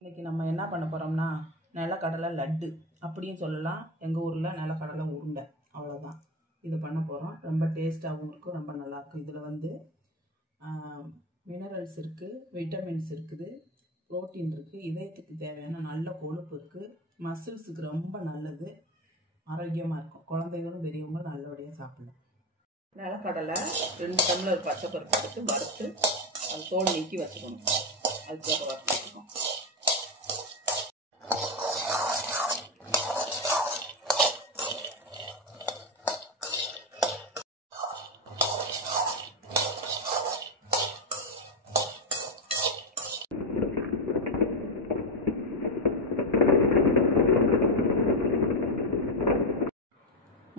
இன்றைக்கி நம்ம என்ன பண்ண போகிறோம்னா நிலக்கடலை லட்டு அப்படியும் சொல்லலாம். எங்கள் ஊரில் நிலக்கடலை உருண்டை, அவ்வளோதான். இது பண்ண போகிறோம். ரொம்ப டேஸ்ட்டாகவும் இருக்கும், ரொம்ப நல்லாயிருக்கும். இதில் வந்து மினரல்ஸ் இருக்குது, விட்டமின்ஸ் இருக்குது, ப்ரோட்டீன் இருக்குது, இதயத்துக்கு தேவையான நல்ல கொழுப்பு இருக்குது, மசில்ஸுக்கு ரொம்ப நல்லது, ஆரோக்கியமாக இருக்கும். குழந்தைகளும் பெரியவங்களும் நல்லபடியாக சாப்பிடலாம். நிலக்கடலை 2 டம்ளர் பச்சைப்பருப்பு போட்டு வறுத்து அது தோல் நீக்கி வச்சுக்கணும். அதுக்காக வறுத்து வச்சுக்கணும்.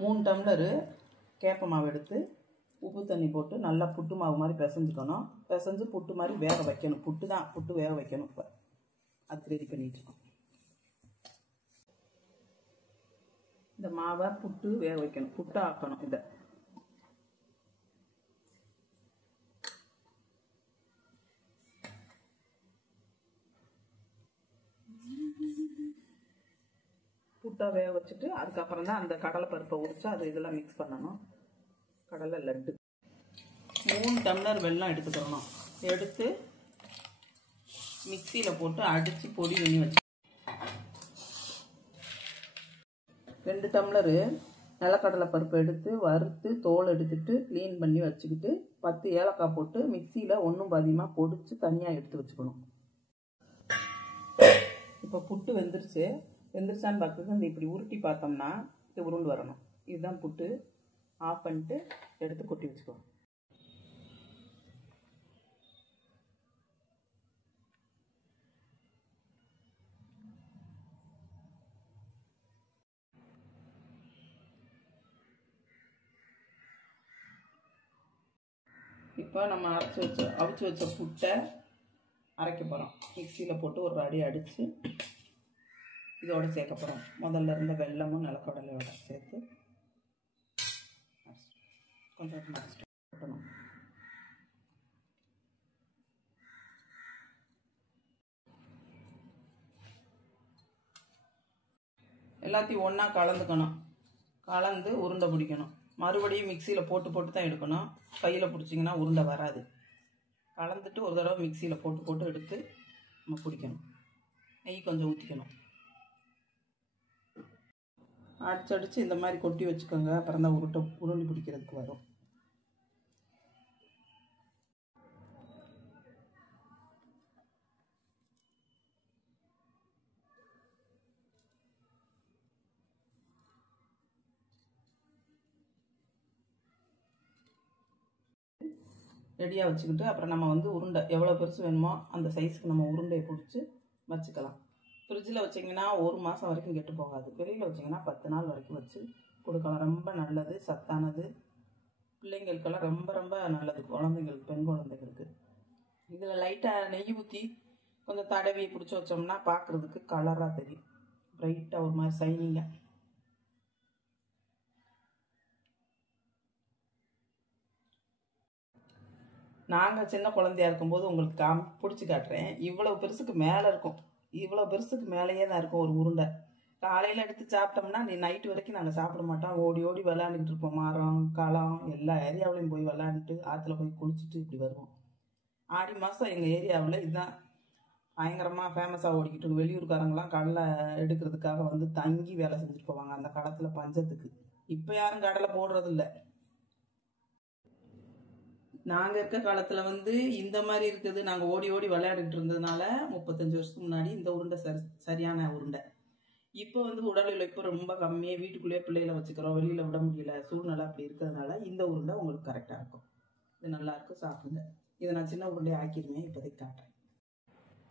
மூணு டம்ளரு கேப்ப மாவு எடுத்து உப்பு தண்ணி போட்டு நல்லா புட்டு மாவு மாதிரி பிசைஞ்சுக்கணும். பிசைஞ்சு புட்டு மாதிரி வேக வைக்கணும். புட்டு வேக வைக்கணும். இப்போ அது ரெடி பண்ணிட்டுருக்கோம். இந்த மாவை புட்டு வேக வைக்கணும், புட்டு ஆக்கணும். இதை புட்டை வேக வச்சுட்டு அதுக்கப்புறம் தான் அந்த கடலை பருப்பை உரிச்சு அது இதெல்லாம் மிக்ஸ் பண்ணணும். கடலை லட்டு 3 டம்ளர் வெல்லம் எடுத்துக்கிறணும். எடுத்து மிக்சியில் போட்டு அடித்து பொடி பண்ணி வச்சு 2 டம்ளரு நிலக்கடலை பருப்பு எடுத்து வறுத்து தோல் எடுத்துட்டு க்ளீன் பண்ணி வச்சுக்கிட்டு 10 ஏலக்காய் போட்டு மிக்சியில் ஒன்றும் பாதியமாக பொடிச்சு தனியாக எடுத்து வச்சுக்கணும். இப்போ புட்டு வெந்துருச்சான்னு பார்க்குறது இந்த இப்படி உருட்டி பார்த்தோம்னா இது உருண்டு வரணும். இதுதான் புட்டு. ஆஃப் பண்ணிட்டு எடுத்து கொட்டி வச்சுக்கோங்க. இப்போ நம்ம அவிச்சு வச்ச புட்டை அரைக்க போகிறோம். மிக்சியில் போட்டு ஒரு அடி அடித்து இதோடு சேர்க்க போகிறோம். முதல்ல இருந்த வெல்லமும் நிலக்கடலையோட சேர்த்து கொஞ்சம் போட்டணும். எல்லாத்தையும் ஒன்றா கலந்துக்கணும். கலந்து உருண்டை பிடிக்கணும். மறுபடியும் மிக்சியில் போட்டு தான் எடுக்கணும். கையில் பிடிச்சிங்கன்னா உருண்டை வராது. கலந்துட்டு ஒரு தடவை மிக்சியில் போட்டு எடுத்து நம்ம பிடிக்கணும். நெய் கொஞ்சம் ஊற்றிக்கணும். அடிச்சு இந்த மாதிரி கொட்டி வச்சுக்கோங்க. அப்புறம் தான் உருண்டை பிடிக்கிறதுக்கு வரும். ரெடியாக வச்சுக்கிட்டு அப்புறம் நம்ம வந்து உருண்டை எவ்வளோ பெருசு வேணுமோ அந்த சைஸுக்கு நம்ம உருண்டையை பிடிச்சி வச்சுக்கலாம். ஃப்ரிட்ஜில் வச்சிங்கன்னா 1 மாதம் வரைக்கும் கெட்டு போகாது. வெளியில் வச்சிங்கன்னா 10 நாள் வரைக்கும் வச்சு கொடுக்கலாம். ரொம்ப நல்லது, சத்தானது, பிள்ளைங்களுக்கெல்லாம் ரொம்ப ரொம்ப நல்லது. குழந்தைங்களுக்கு, பெண் குழந்தைங்களுக்கு. இதில் லைட்டாக நெய் ஊற்றி கொஞ்சம் தடவி பிடிச்சி வச்சோம்னா பார்க்குறதுக்கு கலராக தெரியும். ப்ரைட்டாக ஒரு மாதிரி சைனிங்காக. நாங்கள் சின்ன குழந்தையா இருக்கும்போது உங்களுக்கு பிடிச்சி காட்டுறேன். இவ்வளோ பெருசுக்கு மேலே இருக்கும். இவ்வளோ பெருசுக்கு மேலேயே தான் இருக்கும் ஒரு உருண்டை. காலையில் எடுத்து சாப்பிட்டோம்னா நைட்டு வரைக்கும் நாங்கள் சாப்பிட மாட்டோம். ஓடி ஓடி விளையாண்டுக்கிட்டு இருப்போம். மரம், களம் எல்லா ஏரியாவிலையும் போய் விளையாண்டுட்டு ஆற்றுல போய் குளிச்சுட்டு இப்படி வருவோம். ஆடி மாதம் எங்கள் ஏரியாவில் இதுதான் பயங்கரமாக ஃபேமஸாக ஓடிக்கிட்டு. வெளியூர்காரங்களாம் கடலை எடுக்கிறதுக்காக வந்து தங்கி வேலை செஞ்சுட்டு போவாங்க அந்த காலத்தில் பஞ்சத்துக்கு. இப்போ யாரும் கடலை போடுறதில்ல. நாங்கள் இருக்க காலத்தில் வந்து இந்த மாதிரி இருக்குது. நாங்கள் ஓடி ஓடி விளையாடிட்டு இருந்ததுனால 35 வருஷத்துக்கு முன்னாடி இந்த உருண்டை சரியான உருண்டை. இப்போ வந்து உடல் உழைப்பு ரொம்ப கம்மியாக வீட்டுக்குள்ளேயே பிள்ளைகளை வச்சுக்கிறோம். வெளியில் விட முடியல. சூழ்நிலை அப்படி இருக்கிறதுனால இந்த உருண்டை உங்களுக்கு கரெக்டாக இருக்கும். இது நல்லாயிருக்கும், சாப்பிடுங்க. இதை நான் சின்ன உருண்டையை ஆக்கிடுவேன். இப்போதைக்கு காட்டுறேன்.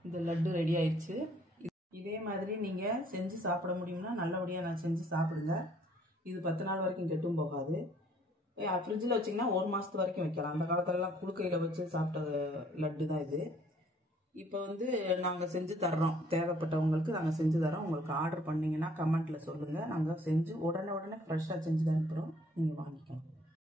இந்த லட்டு ரெடி ஆயிடுச்சு. இதே மாதிரி நீங்கள் செஞ்சு சாப்பிட முடியும்னா நல்லபடியாக நான் செஞ்சு சாப்பிடுங்க. இது 10 நாள் வரைக்கும் கெட்டும் போகாது. ஃப்ரிட்ஜில் வச்சிங்கன்னா 1 மாதத்து வரைக்கும் வைக்கலாம். அந்த காலத்துலலாம் குடுக்கையில் வச்சு சாப்பிட்ட லட்டு தான் இது. இப்போ வந்து நாங்கள் செஞ்சு தர்றோம். தேவைப்பட்டவங்களுக்கு நாங்கள் செஞ்சு தரோம். உங்களுக்கு ஆர்டர் பண்ணிங்கன்னா கமெண்ட்டில் சொல்லுங்கள். நாங்கள் செஞ்சு உடனே ஃப்ரெஷ்ஷாக செஞ்சு தான் அனுப்புகிறோம். நீங்கள் வாங்கிக்கலாம்.